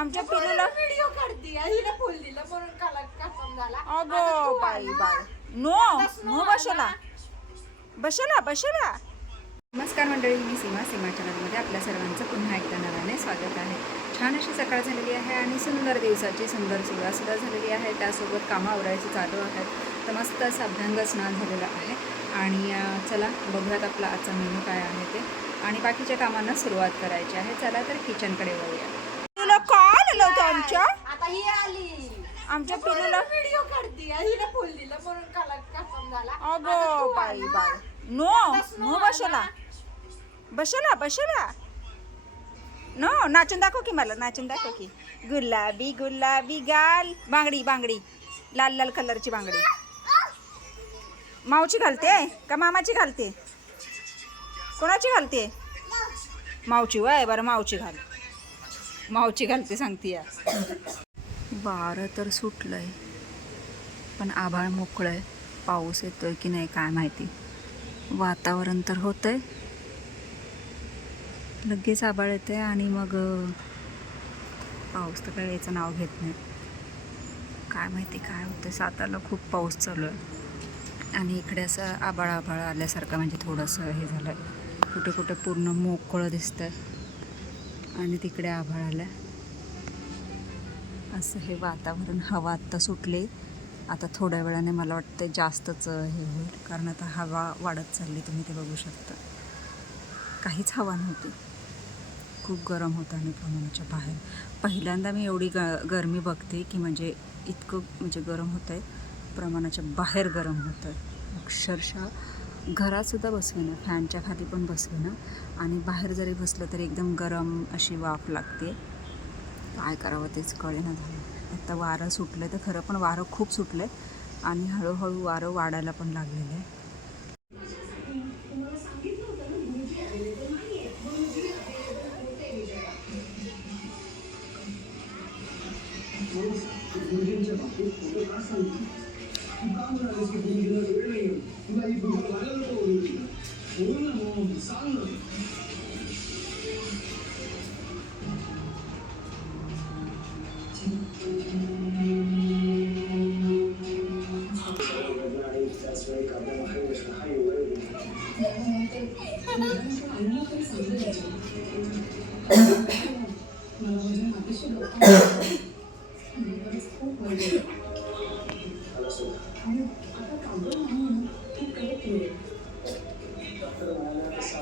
आमच्या पिलूला व्हिडिओ काढते हिला फुल दिलं म्हणून काला कापम झाला. अगो बाई बाई नो नो बसला बसला बसला. नमस्कार मंडळी, मी सीमा चॅनलमध्ये आपल्या सर्वांचं पुन्हा एकदा नव्याने स्वागत आहे. छान अशी सकाळ झालेली आहे आणि सुंदर दिवसाची सुंदर सुरुवातसुद्धा झालेली आहे. त्यासोबत कामं आवरायची चालू आहेत. तर मस्त असं अभ्यंग स्नान झालेलं आहे आणि चला बघूयात आपला आजचा मेनू काय आहे ते आणि बाकीच्या कामांना सुरुवात करायची आहे. चला तर किचनकडे वळूया. तुला काय आलं होतं आता ही आली आमच्या पिलूला व्हिडिओ काढते हिला फुल दिलं म्हणून काला कापम झाला. अगो बाई बाई नो नो बसला बसला नो. नाचून दाखव की, मला नाचून दाखव की. गुलाबी गुलाबी गाल, बांगडी बांगडी, लाल लाल कलरची बांगडी. मावची घालते का मामाची घालते? कोणाची घालते? मावची वय. बरं मावची घाल, मावची घालते सांगते. वारं तर सुटलंय पण आभाळ मोकळंय. पाऊस येतोय की नाही काय माहिती. वातावरण तर होतंय, लगेच आभाळ येतंय आणि मग पाऊस तर काय याचं नाव घेत नाही. काय माहिती काय होतं. सातारला खूप पाऊस चालू आहे आणि इकडे असं आभाळ आभाळ आल्यासारखं, म्हणजे थोडंसं हे झालं आहे. कुठे कुठे पूर्ण मोकळं दिसतं आणि तिकडे आभाळ आलं. असं हे वातावरण. हवा आत्ता सुटली. आता थोड्या वेळाने मला वाटतं जास्तच हे होईल, कारण आता हवा वाढत चालली. तुम्ही ते बघू शकता. काहीच हवा नव्हती, खूप गरम होतं आणि प्रमाणाच्या बाहेर. पहिल्यांदा मी एवढी गरमी बघते की म्हणजे इतकं म्हणजे गरम होतं आहे, प्रमाणाच्या बाहेर गरम होतं आहे. अक्षरशः घरातसुद्धा बसवेना, फॅनच्या खाली पण बसवेना आणि बाहेर जरी बसलं तरी एकदम गरम अशी वाफ लागते. काय करावं तेच कळेना झालं. आता वारं सुटलं तर खरं, पण वारं खूप सुटलं आहे आणि हळूहळू वारं वाढायला पण लागलेलं आहे.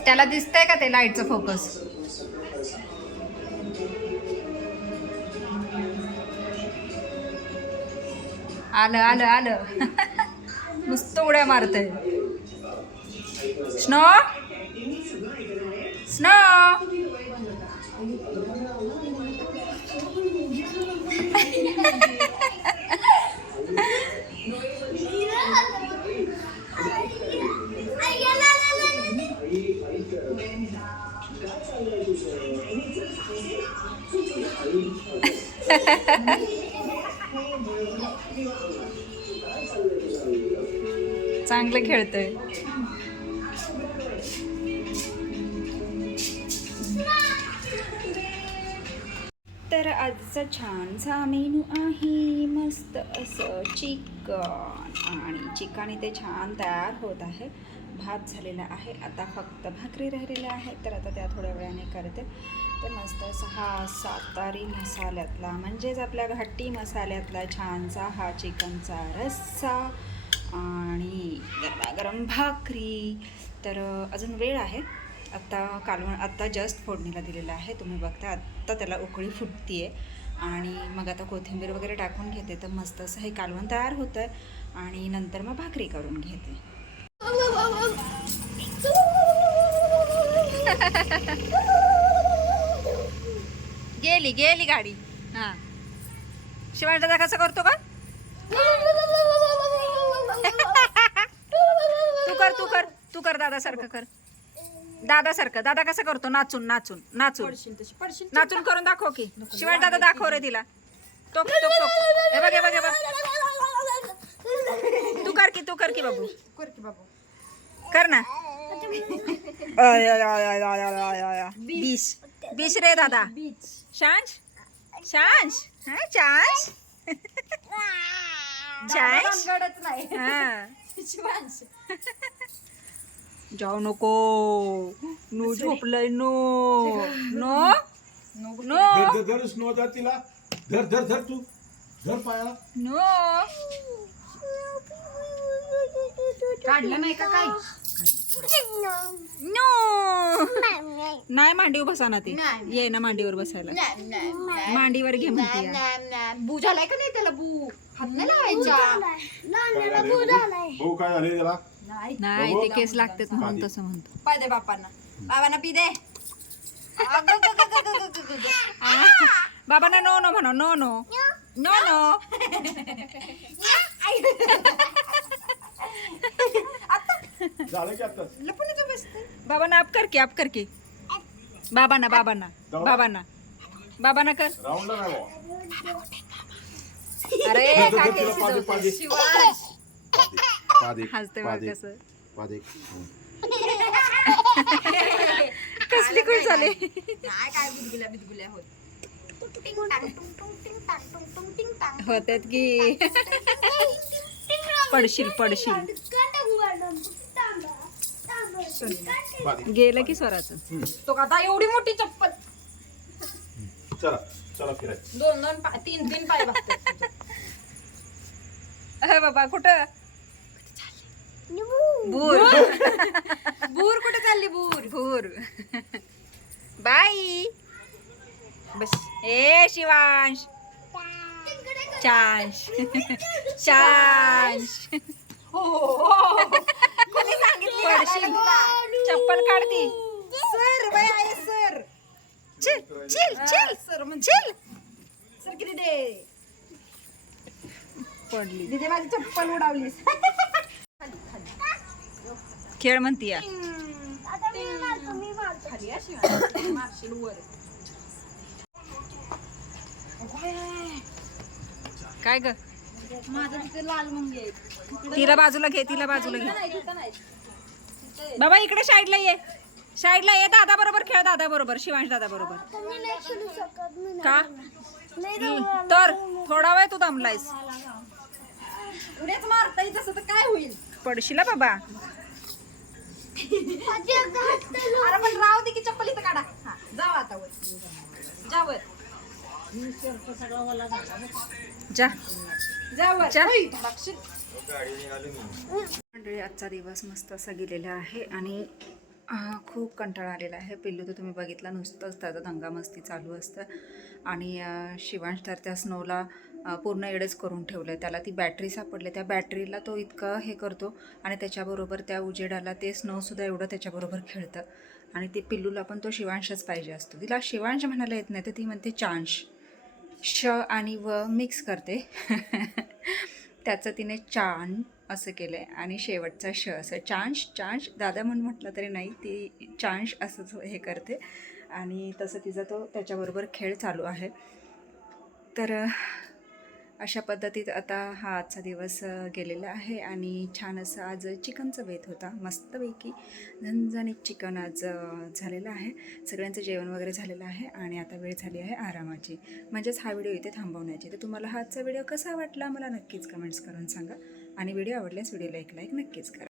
त्याला दिसतंय का ते लाईटचं फोकस? आलं आलं आलं. नुसतं उड्या मारतंय. Snow snow. चांगलं खेळतोय. तर आजचा छानसा मेनू आहे मस्त असं चिकन, आणि चिकन इथे छान तयार होत आहे. भात झालेला आहे, आता फक्त भाकरी राहिलेल्या आहेत. तर आता त्या थोड्या वेळाने करते. तर मस्त असा हा सातारी मसाल्यातला, म्हणजेच आपल्या घाटी मसाल्यातला छानसा हा चिकनचा रस्सा आणि गरमागरम भाकरी. तर अजून वेळ आहे. आत्ता जस्ट फोडणीला दिलेलं आहे. तुम्ही बघता आत्ता त्याला उकळी फुटती आहे आणि मग आता कोथिंबीर वगैरे टाकून घेते. तर मस्त असं हे कालवण तयार होतं आहे आणि नंतर मग भाकरी करून घेते. गेली गेली गाडी. हां, शिवाय दादा कसं करतो का? तू कर दादासारखं कर. दादासारखं. दादा कसं करतो? नाचून नाचून नाचून नाचून करून दाखव की. शिवाय दादा दाखव रे तिला. टोक टोक टोक. हे बघ हे बघ हे बघ. तू कर की बाबू. कर ना. बीस रे दादा. शांत चान्स हा चान्स चान्स गडच नाही हा शिवांश जाऊ नको नो झोपलंय नो नो नो धर धर धर स्नो धर तिला धर धर धर तू धर पायाला नो काढलं नाही का काय नो नाही मांडीवर बसा ना ते नाही. ये ना मांडीवर बसायला नाही, नाही, नाही. मांडीवर घे नाही, म्हणते नाही, नाही. बू झालाय का नाही त्याला बू हात नाही लावायचा भाऊ काय झाले त्याला नाही नाही ते केस लागतात म्हणून तसं म्हणतो पाय दे बापांना बाबांना पी दे बाबांना नो नो म्हणा नो नो नो नो झालं की आता लपून बसते बाबांना आप कर की बाबांना बाबांना बाबांना बाबांना कर राऊंडला नाही भाऊ. अरे धर, धर, काय धर, तिला पादे पादे शिवांश पादे हसते बघ पादे कसं पादे कसली खुश झाले नाही काय बिदगुल्या होत टिंग टांग टुंग टुंग टिंग टांग टुंग टुंग टिंग टांग होतात की पडशील पादे गेलं की स्वराचं तो का आता एवढी मोठी चप्पल चला चला फिराय दोन तीन पाय बघतात अरे बाबा कुठं बूर बूर कुठे चालली बूर भूर बाई बस ए शिवांश चांश चांश कोणी सांगितलं पडशील चप्पल काढती सर बाय आहे sir chill chill chill sir म्हणजे चिल सर किती दे पडली दिदे माझी चप्पल उडावलीस खेळ म्हणती या खाली अशी मारशील वर काय ग माझं तिथे लाल मुंगी आहे तिला बाजूला घे तिला बाजूला घे नाही तिथं नाही बाबा इकडे साईडला ये दादा बरोबर खेळ दादा बरोबर शिवांश दादा बरोबर का तर थोडा वेळ तू दमलायस उड्याच मारता येईल तसं तर काय होईल पडशील हा बाबा अरे पण राव दे की चप्पल इथं काढा हा जाव आता वर जा वर जा जा वर जा. होय, धडकशील. मंडळी आजचा दिवस मस्त असा गेलेला आहे आणि खूप कंटाळा आलेला आहे. पिल्लू तर तुम्ही बघितला नुसतंच त्याचा दंगामस्ती चालू असतं आणि शिवांश तर त्या स्नोला पूर्ण एडच करून ठेवलं आहे. त्याला ती बॅटरी सापडली, त्या बॅटरीला तो इतकं हे करतो आणि त्याच्याबरोबर त्या उजेडाला ते स्नोसुद्धा एवढं त्याच्याबरोबर खेळतं आणि ते पिल्लूला पण तो शिवांशच पाहिजे असतो. तिला शिवांश म्हणायला येत नाही तर ती म्हणते चांश, श आणि व मिक्स करते त्याचं तिने चान असं केलं आहे आणि शेवटचा श असं चांश चांश दादा म्हणून म्हटलं तरी नाही, ती चांश असंच हे करते आणि तसं तिचा तो त्याच्याबरोबर खेळ चालू आहे. तर अशा पद्धतीत आता हा आजचा दिवस गेलेला आहे आणि छान असं आज चिकनचा बेत होता. मस्तपैकी झणझणीत चिकन आज झालेलं आहे. सगळ्यांचं जेवण वगैरे झालेलं आहे आणि आता वेळ झाली आहे आरामाची, म्हणजेच हा व्हिडिओ इथे थांबवण्याची. तर तुम्हाला हा आजचा व्हिडिओ कसा वाटला मला नक्कीच कमेंट्स करून सांगा आणि व्हिडिओ आवडल्यास व्हिडिओला एक लाईक नक्कीच करा.